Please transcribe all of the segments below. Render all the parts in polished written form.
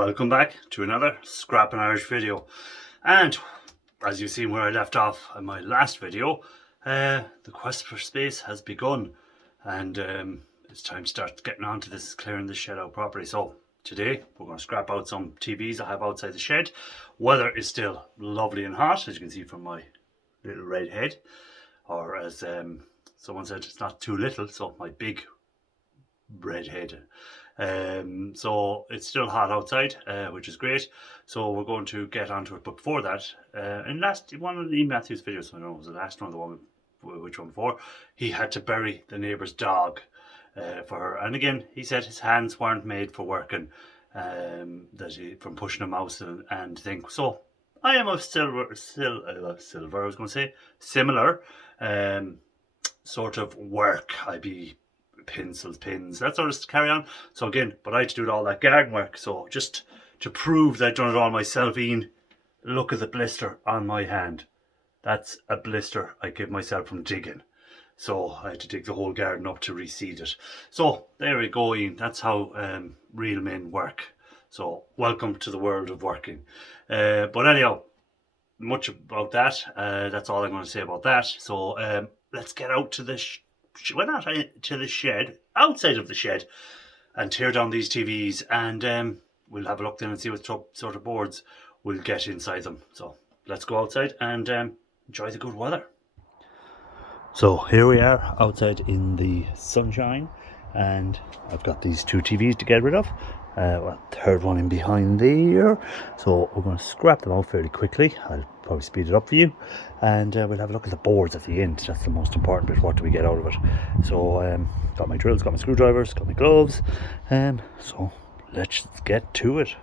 Welcome back to another Scrap and Irish video. And as you've seen where I left off in my last video, the quest for space has begun, and it's time to start getting on to this, clearing the shed out properly. So today we're going to scrap out some TVs I have outside the shed. Weather is still lovely and hot, as you can see from my little red head, or as someone said, it's not too little, so my big red head. So it's still hot outside, which is great. So we're going to get onto it. But before that, in one of Lee Matthews' videos, I don't know, it was the last one, the one, which one before, he had to bury the neighbour's dog for her. And again, he said his hands weren't made for working, from pushing a mouse and things. So I am of silver, I was going to say, similar sort of work. I'd be pencils, pins, that sort of carry on. So again, but I had to do all that garden work. So just to prove that I've done it all myself, Ian, look at the blister on my hand. That's a blister I give myself from digging. So I had to dig the whole garden up to reseed it. So there we go, Ian. That's how real men work. So welcome to the world of working. But anyhow, much about that. That's all I'm going to say about that. So let's get out to the to the shed, outside of the shed, and tear down these TVs, and we'll have a look then and see what sort of boards we'll get inside them. So let's go outside and enjoy the good weather. So here we are outside in the sunshine, and I've got these two TVs to get rid of. Third one in behind there, so we're going to scrap them out fairly quickly. I'll probably speed it up for you, and we'll have a look at the boards at the end. That's the most important bit. What do we get out of it? So got my drills, got my screwdrivers, got my gloves, so let's get to it.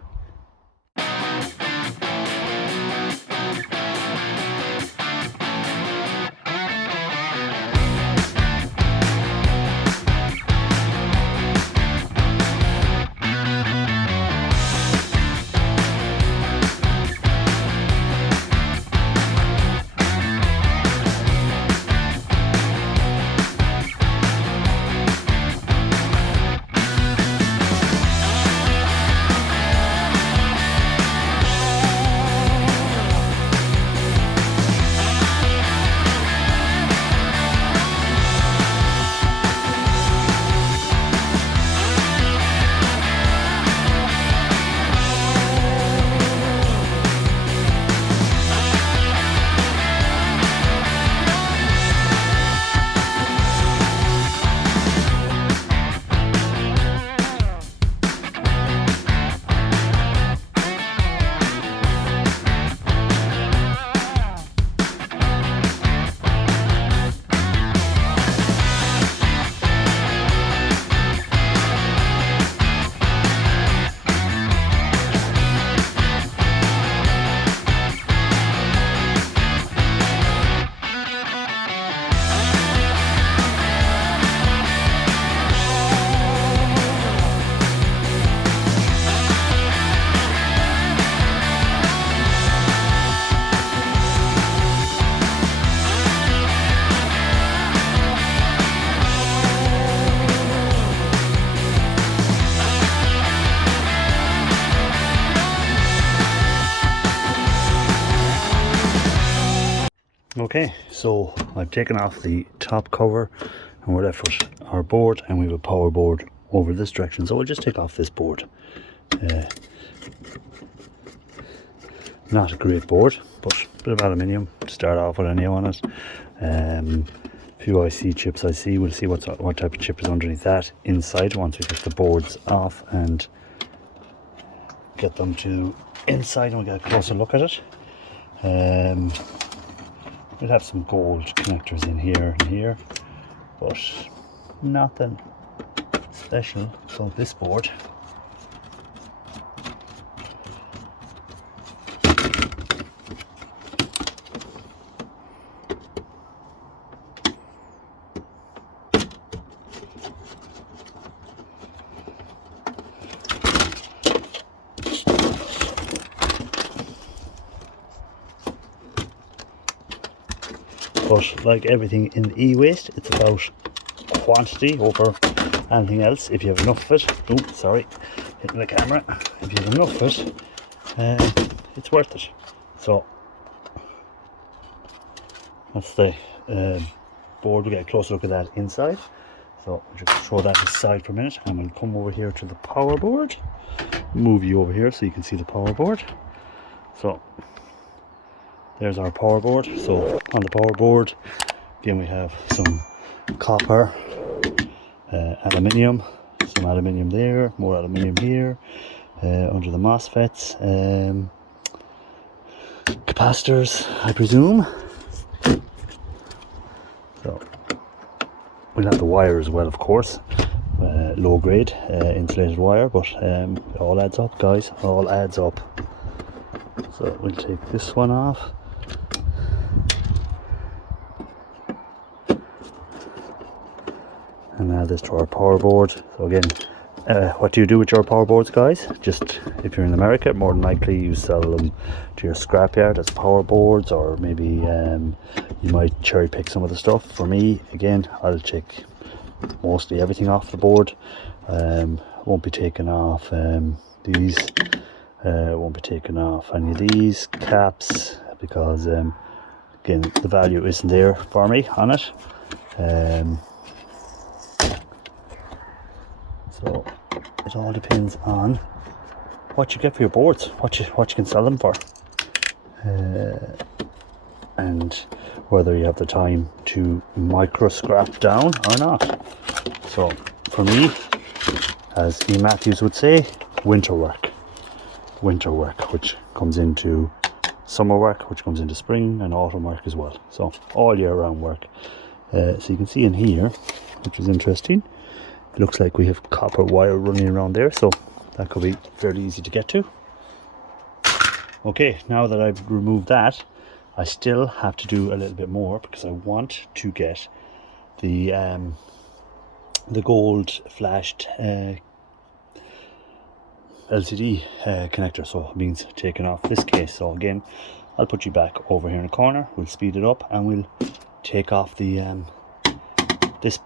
Okay, so I've taken off the top cover and we're left with our board, and we have a power board over this direction. So we'll just take off this board. Not a great board, but a bit of aluminium to start off with anyhow on it. A few IC chips I see. We'll see what type of chip is underneath that inside once we get the boards off and get them to inside, and we'll get a closer look at it. We'll have some gold connectors in here and here, but nothing special about this board. But like everything in Ewaste, it's about quantity over anything else. If you have enough of it, oh sorry, hitting the camera. If you have enough of it, it's worth it. So that's the board. We'll get a closer look at that inside. So we'll just throw that aside for a minute, and we'll come over here to the power board. Move you over here so you can see the power board. So there's our power board. So on the power board, again, we have some copper, aluminium, some aluminium there, more aluminium here, under the MOSFETs, capacitors, I presume. So we'll have the wire as well, of course, low grade insulated wire, but it all adds up, guys, all adds up. So we'll take this one off. And add this to our power board. So again, what do you do with your power boards, guys? Just, if you're in America, more than likely you sell them to your scrapyard as power boards, or maybe you might cherry pick some of the stuff. For me, again, I'll take mostly everything off the board. Won't be taking off these, won't be taking off any of these caps, because again, the value isn't there for me on it. So it all depends on what you get for your boards, what you can sell them for, and whether you have the time to micro scrap down or not. So for me, as E. Matthews would say, winter work, which comes into summer work, which comes into spring and autumn work as well. So all year round work. So you can see in here, which is interesting, it looks like we have copper wire running around there, so that could be fairly easy to get to. Okay, now that I've removed that, I still have to do a little bit more, because I want to get the gold flashed LCD connector, so it means taking off this case. So again, I'll put you back over here in the corner, we'll speed it up, and we'll take off the this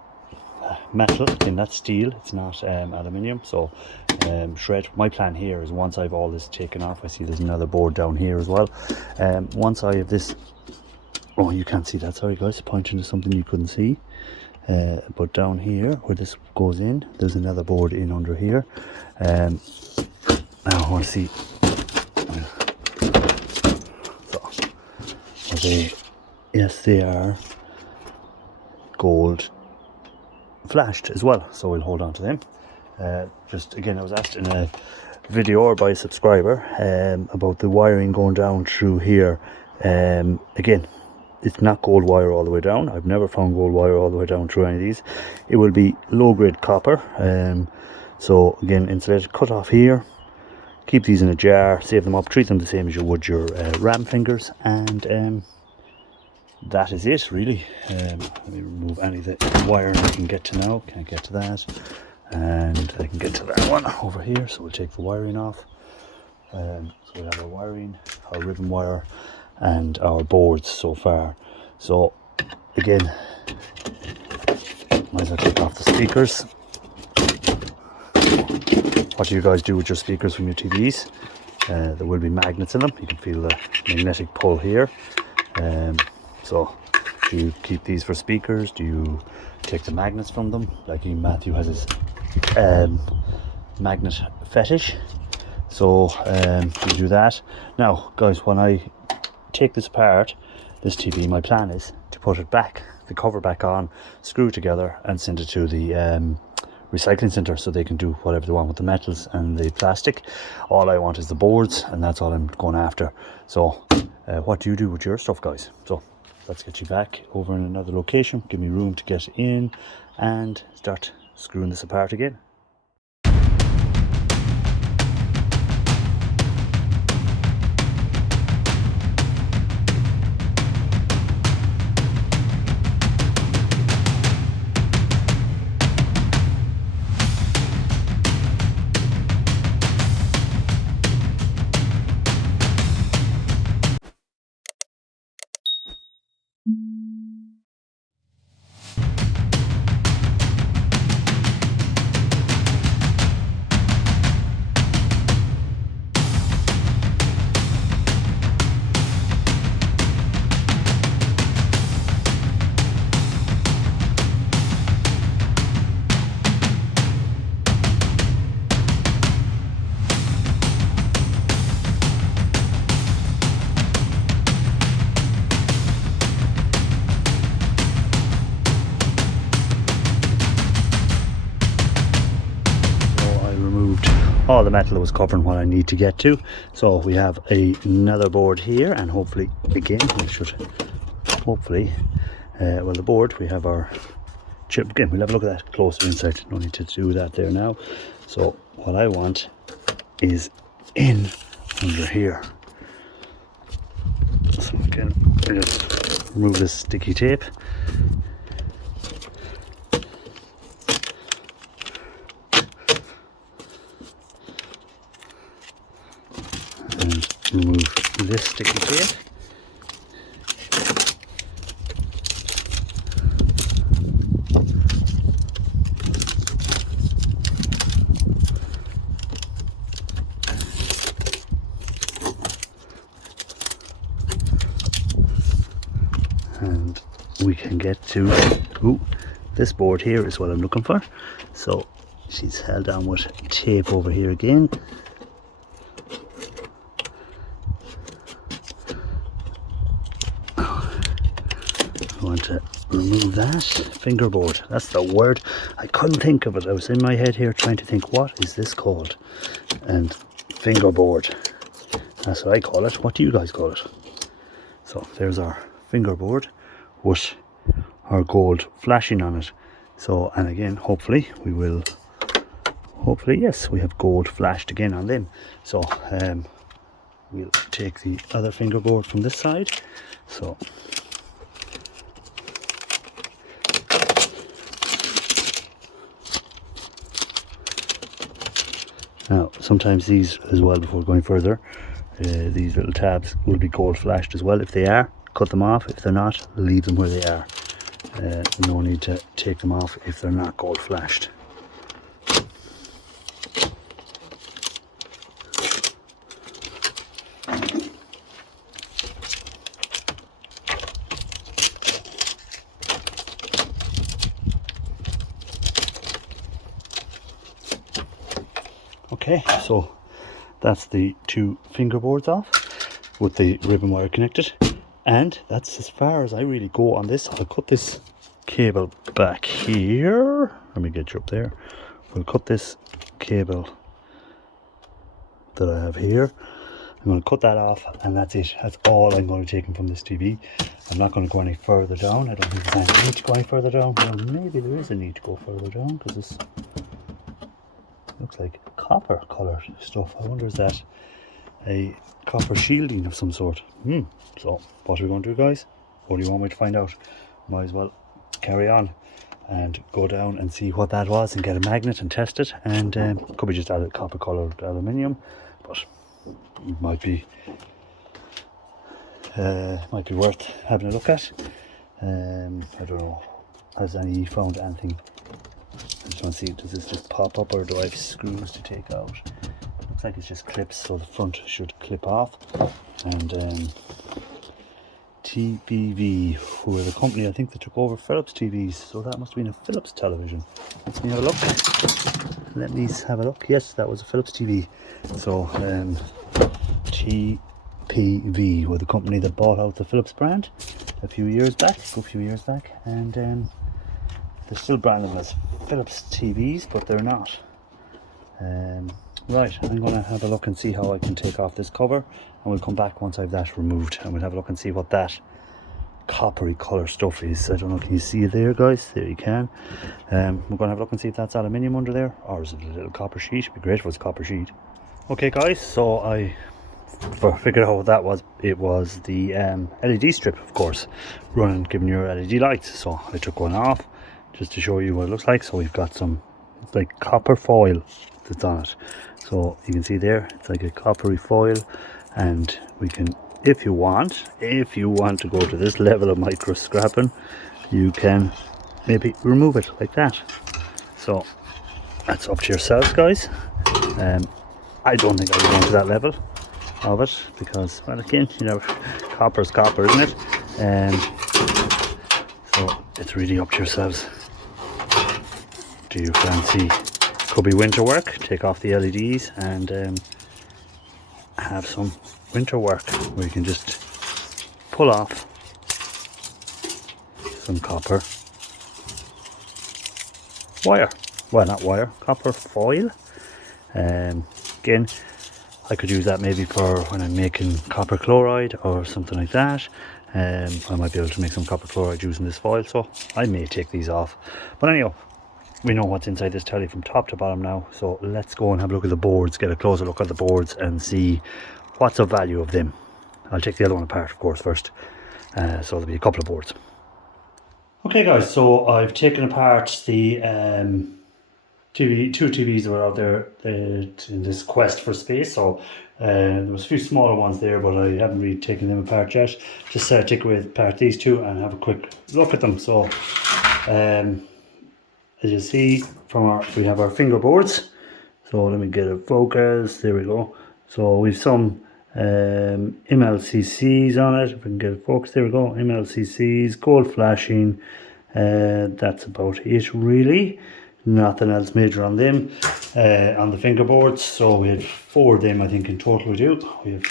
metal. In that steel, it's not aluminium, so shred. My plan here is, once I've all this taken off, I see there's another board down here as well. Once I have this, oh, you can't see that, sorry guys, pointing to something you couldn't see, but down here where this goes in, there's another board in under here. Now I want to see, so yes, they are gold flashed as well, so we'll hold on to them. Just again, I was asked in a video or by a subscriber about the wiring going down through here. Again, it's not gold wire all the way down. I've never found gold wire all the way down through any of these. It will be low grade copper. So again, insulated, cut off here, keep these in a jar, save them up, treat them the same as you would your ram fingers, and that is it really. Let me remove any of the wiring I can get to now. Can't get to that, and I can get to that one over here, so we'll take the wiring off. So we have our wiring, our ribbon wire, and our boards so far. So again, might as well take off the speakers. What do you guys do with your speakers from your TVs? There will be magnets in them. You can feel the magnetic pull here. So do you keep these for speakers? Do you take the magnets from them? Like Matthew has his magnet fetish. So you do that. Now guys, when I take this apart, this TV, my plan is to put it back, the cover back on, screw it together, and send it to the recycling centre so they can do whatever they want with the metals and the plastic. All I want is the boards, and that's all I'm going after. So what do you do with your stuff, guys? So let's get you back over in another location, give me room to get in and start screwing this apart again. all the metal that was covering what I need to get to. So we have another board here, and hopefully again we should hopefully well, the board, we have our chip again. We'll have a look at that closer inside. No need to do that there now. So what I want is in under here. So again, just remove this sticky tape. And remove this sticky tape. And we can get to this board here is what I'm looking for. So she's held down with tape over here again. I want to remove that fingerboard. That's the word. I couldn't think of it. I was in my head here trying to think, what is this called? And fingerboard. That's what I call it. What do you guys call it? So there's our fingerboard with our gold flashing on it. So, and again, hopefully yes, we have gold flashed again on them. So we'll take the other fingerboard from this side. So now sometimes these as well, before going further, these little tabs will be gold flashed as well. If they are, cut them off. If they're not, leave them where they are. No need to take them off if they're not gold flashed. Okay, so that's the two fingerboards off with the ribbon wire connected, and that's as far as I really go on this. I'll cut this cable back here. Let me get you up there. We'll cut this cable that I have here. I'm going to cut that off, and that's it. That's all I'm going to take from this TV. I'm not going to go any further down. I don't think there's any need to go any further down. Well, maybe there is a need to go further down, because this looks like copper coloured stuff. I wonder, is that a copper shielding of some sort? So what are we going to do, guys? What do you want me to find out? Might as well carry on and go down and see what that was and get a magnet and test it. And could be just added copper coloured aluminium, but it might be worth having a look at. I don't know, has any found anything? I just want to see, does this just pop up, or do I have screws to take out? Looks like it's just clips, so the front should clip off. And TVV, who are the company, I think they took over Philips TVs, so that must have been a Philips television. Let me have a look. Let me have a look. Yes, that was a Philips TV. So TPV were the company that bought out the Philips brand a few years back, and they still brand them as Philips TVs, but they're not. Right, I'm going to have a look and see how I can take off this cover, and we'll come back once I've that removed, and we'll have a look and see what that coppery colour stuff is. I don't know, can you see it there, guys? There you can. We're going to have a look and see if that's aluminium under there, or is it a little copper sheet? It'd be great if it was copper sheet. Okay guys, so I figured out what that was. It was the LED strip, of course, running, giving your LED lights. So I took one off just to show you what it looks like. So we've got some, it's like copper foil that's on it. So you can see there, it's like a coppery foil, and we can, if you want to go to this level of micro scrapping, you can maybe remove it like that. So that's up to yourselves, guys. I don't think I'll go to that level of it, because, well, again, you know, copper's copper, isn't it? So it's really up to yourselves. Do you fancy, could be winter work, take off the LEDs and have some winter work where you can just pull off some copper wire, well, not wire, copper foil, Again, I could use that maybe for when I'm making copper chloride or something like that. I might be able to make some copper chloride using this foil, so I may take these off. But anyhow, we know what's inside this telly from top to bottom now, so let's go and have a look at the boards, get a closer look at the boards and see what's the value of them. I'll take the other one apart, of course, first. So there'll be a couple of boards. Okay guys, so I've taken apart the two TVs that were out there in this quest for space. So there was a few smaller ones there, but I haven't really taken them apart yet. Just take away apart these two and have a quick look at them. So as you see from we have our fingerboards. So let me get a focus. There we go. So we've some MLCCs on it. If we can get it focused, there we go. MLCCs, gold flashing. That's about it really. Nothing else major on them. On the fingerboards, so we had 4 of them, I think in total we do. We have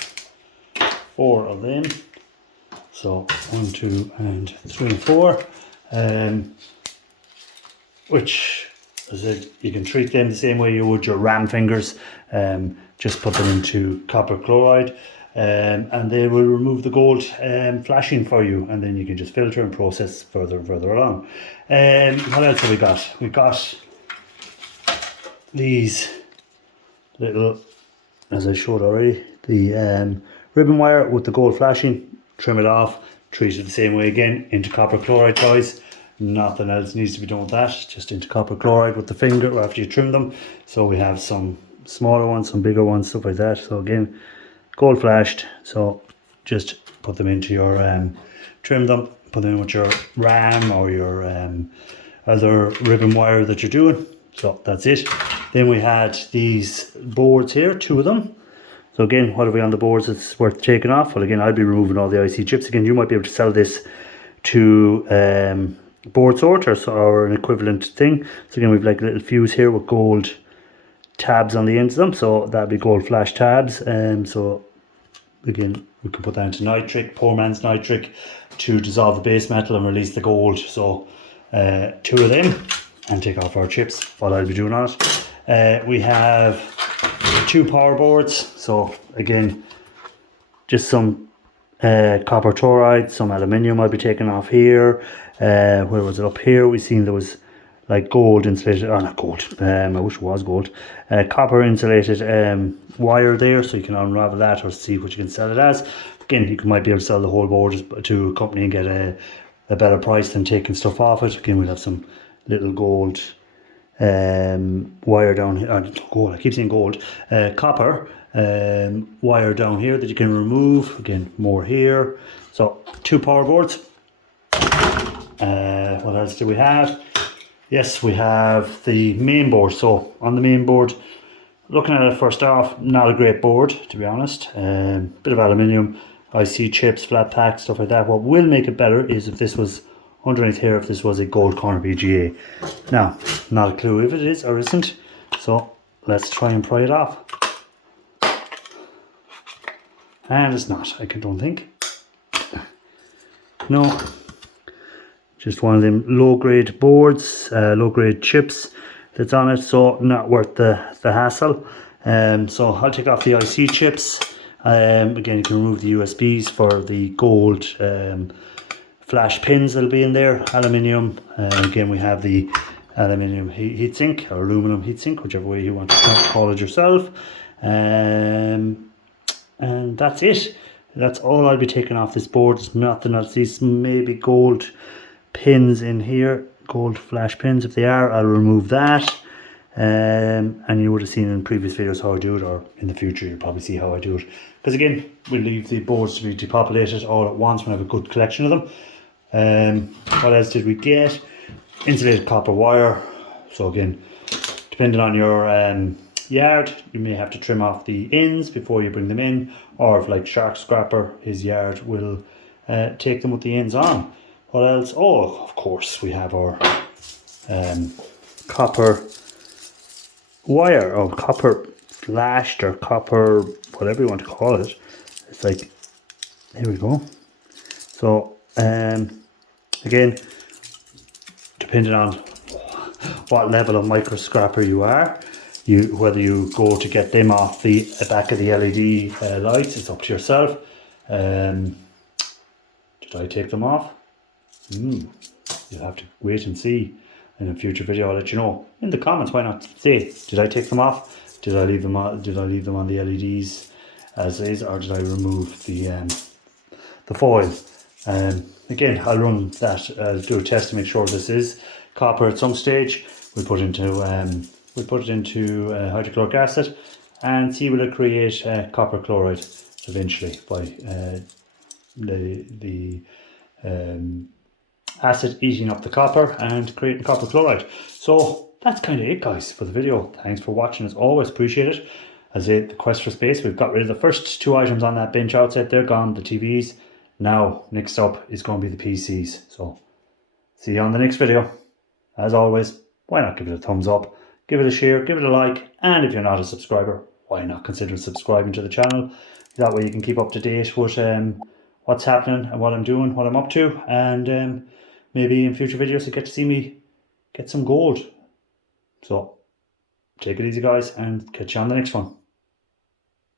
4 of them. So 1, 2, and 3, and 4. Which is you can treat them the same way you would your ram fingers. Just put them into copper chloride. And they will remove the gold flashing for you, and then you can just filter and process further along. What else have we got? We got these little, as I showed already, the ribbon wire with the gold flashing. Trim it off, treat it the same way again into copper chloride, guys. Nothing else needs to be done with that, just into copper chloride with the finger after you trim them. So we have some smaller ones, some bigger ones, stuff like that. So again, gold flashed, so just put them into your trim them, put them in with your ram or your other ribbon wire that you're doing. So that's it. Then we had these boards here, 2 of them. So again, what have we on the boards that's worth taking off? Well, again, I'll be removing all the IC chips. Again, you might be able to sell this to board sorters or an equivalent thing. So again, we've like a little fuse here with gold tabs on the ends of them, so that'll be gold flash tabs. So again, we can put that into nitric, poor man's nitric, to dissolve the base metal and release the gold. So 2 of them, and take off our chips, what I'll be doing on it. We have 2 power boards. So again, just some copper chloride, some aluminium I'll be taking off here. Where was it? Up here we seen there was like gold insulated, or not gold, I wish it was gold, copper insulated wire there, so you can unravel that or see what you can sell it as. Again, you might be able to sell the whole board to a company and get a better price than taking stuff off it. Again, we'll have some little gold wire down here, gold, I keep saying gold, copper wire down here that you can remove. Again, more here. So 2 power boards. What else do we have? Yes, we have the main board. So on the main board, looking at it first off, not a great board to be honest. Bit of aluminium, IC chips, flat pack, stuff like that. What will make it better is if this was underneath here, if this was a gold corner BGA. Now, not a clue if it is or isn't. So let's try and pry it off. And it's not, I don't think. No. Just one of them low grade boards, low grade chips that's on it, so not worth the hassle. So I'll take off the IC chips. Again, you can remove the USBs for the gold flash pins that'll be in there, aluminium. Again, we have the aluminium heatsink or aluminum heatsink, whichever way you want to call it yourself. And that's it. That's all I'll be taking off this board. There's nothing else. These maybe gold pins in here, gold flash pins. If they are, I'll remove that. And you would have seen in previous videos how I do it, or in the future you'll probably see how I do it. Because again, we'll leave the boards to be depopulated all at once when I have a good collection of them. What else did we get? Insulated copper wire. So again, depending on your yard, you may have to trim off the ends before you bring them in, or if like Shark Scrapper, his yard will take them with the ends on. What else? Oh, of course, we have our copper wire, or copper flashed, or copper, whatever you want to call it. It's like, here we go. So, again, depending on what level of micro scrapper you are, whether you go to get them off the back of the LED lights, it's up to yourself. Did I take them off? You'll have to wait and see. In a future video, I'll let you know. In the comments, why not say, did I take them off? Did I leave them on? Did I leave them on the LEDs as is, or did I remove the foil? Again, I'll run that. I'll do a test to make sure this is copper at some stage. We'll put it into hydrochloric acid and see will it create copper chloride eventually by the acid eating up the copper and creating copper chloride. So that's kind of it, guys, for the video. Thanks for watching, as always, appreciate it. As the quest for space, we've got rid of the first 2 items on that bench outside. They're gone, the TVs. Now next up is going to be the PCs. So see you on the next video. As always, why not give it a thumbs up, give it a share, give it a like, and if you're not a subscriber, why not consider subscribing to the channel? That way you can keep up to date with what's happening and what I'm doing, what I'm up to, and maybe in future videos you get to see me get some gold. So take it easy, guys, and catch you on the next one.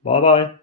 Bye bye.